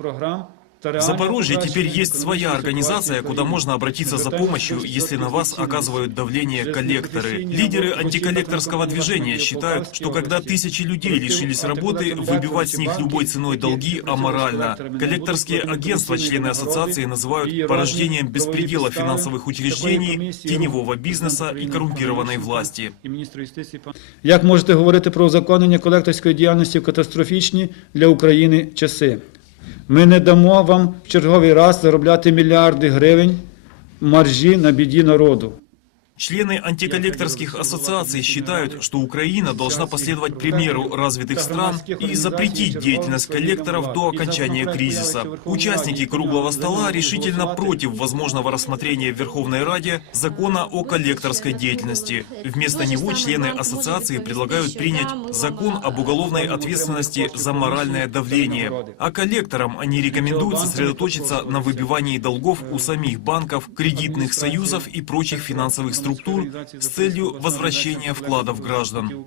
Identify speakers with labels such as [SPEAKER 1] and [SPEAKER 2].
[SPEAKER 1] програм та
[SPEAKER 2] В
[SPEAKER 1] реального
[SPEAKER 2] Запорожье теперь
[SPEAKER 1] покращення
[SPEAKER 2] есть своя
[SPEAKER 1] економічної
[SPEAKER 2] организация,
[SPEAKER 1] ситуації в
[SPEAKER 2] куда
[SPEAKER 1] країні.
[SPEAKER 2] можно обратиться за
[SPEAKER 1] Звертаємося
[SPEAKER 2] помощью,
[SPEAKER 1] до
[SPEAKER 2] если на вас
[SPEAKER 1] офіційних
[SPEAKER 2] оказывают давление
[SPEAKER 1] Через
[SPEAKER 2] коллекторы.
[SPEAKER 1] неофициальные
[SPEAKER 2] Лидеры
[SPEAKER 1] работы
[SPEAKER 2] антиколлекторского
[SPEAKER 1] почему-то
[SPEAKER 2] движения
[SPEAKER 1] компании
[SPEAKER 2] считают,
[SPEAKER 1] Полтавской
[SPEAKER 2] что когда
[SPEAKER 1] области
[SPEAKER 2] тысячи людей
[SPEAKER 1] против
[SPEAKER 2] лишились работы,
[SPEAKER 1] антиколлекторов
[SPEAKER 2] выбивать с них
[SPEAKER 1] банки,
[SPEAKER 2] любой ценой
[SPEAKER 1] які
[SPEAKER 2] долги
[SPEAKER 1] працюють
[SPEAKER 2] аморально.
[SPEAKER 1] з коллекторами,
[SPEAKER 2] Коллекторские
[SPEAKER 1] не будуть
[SPEAKER 2] агентства
[SPEAKER 1] платити
[SPEAKER 2] члены
[SPEAKER 1] нагороди
[SPEAKER 2] ассоциации
[SPEAKER 1] і
[SPEAKER 2] называют
[SPEAKER 1] разні
[SPEAKER 2] порождением
[SPEAKER 1] правові
[SPEAKER 2] беспредела
[SPEAKER 1] підстави
[SPEAKER 2] финансовых
[SPEAKER 1] такої
[SPEAKER 2] учреждений,
[SPEAKER 1] комісії
[SPEAKER 2] теневого
[SPEAKER 1] Президент
[SPEAKER 2] бизнеса и
[SPEAKER 1] України
[SPEAKER 2] коррумпированной
[SPEAKER 1] Павло
[SPEAKER 2] власти.
[SPEAKER 1] і міністр юстиції пан як можете говорити про узаконення колекторської діяльності в катастрофічні для України часи? Ми не дамо вам в черговий раз заробляти мільярди гривень маржі на біді народу.
[SPEAKER 2] Члены антиколлекторских ассоциаций считают, что Украина должна последовать примеру развитых стран и запретить деятельность коллекторов до окончания кризиса. Участники круглого стола решительно против возможного рассмотрения в Верховной Раде закона о коллекторской деятельности. Вместо него члены ассоциации предлагают принять закон об уголовной ответственности за моральное давление. А коллекторам они рекомендуют сосредоточиться на выбивании долгов у самих банков, кредитных союзов и прочих финансовых структур с целью возвращения вкладов граждан.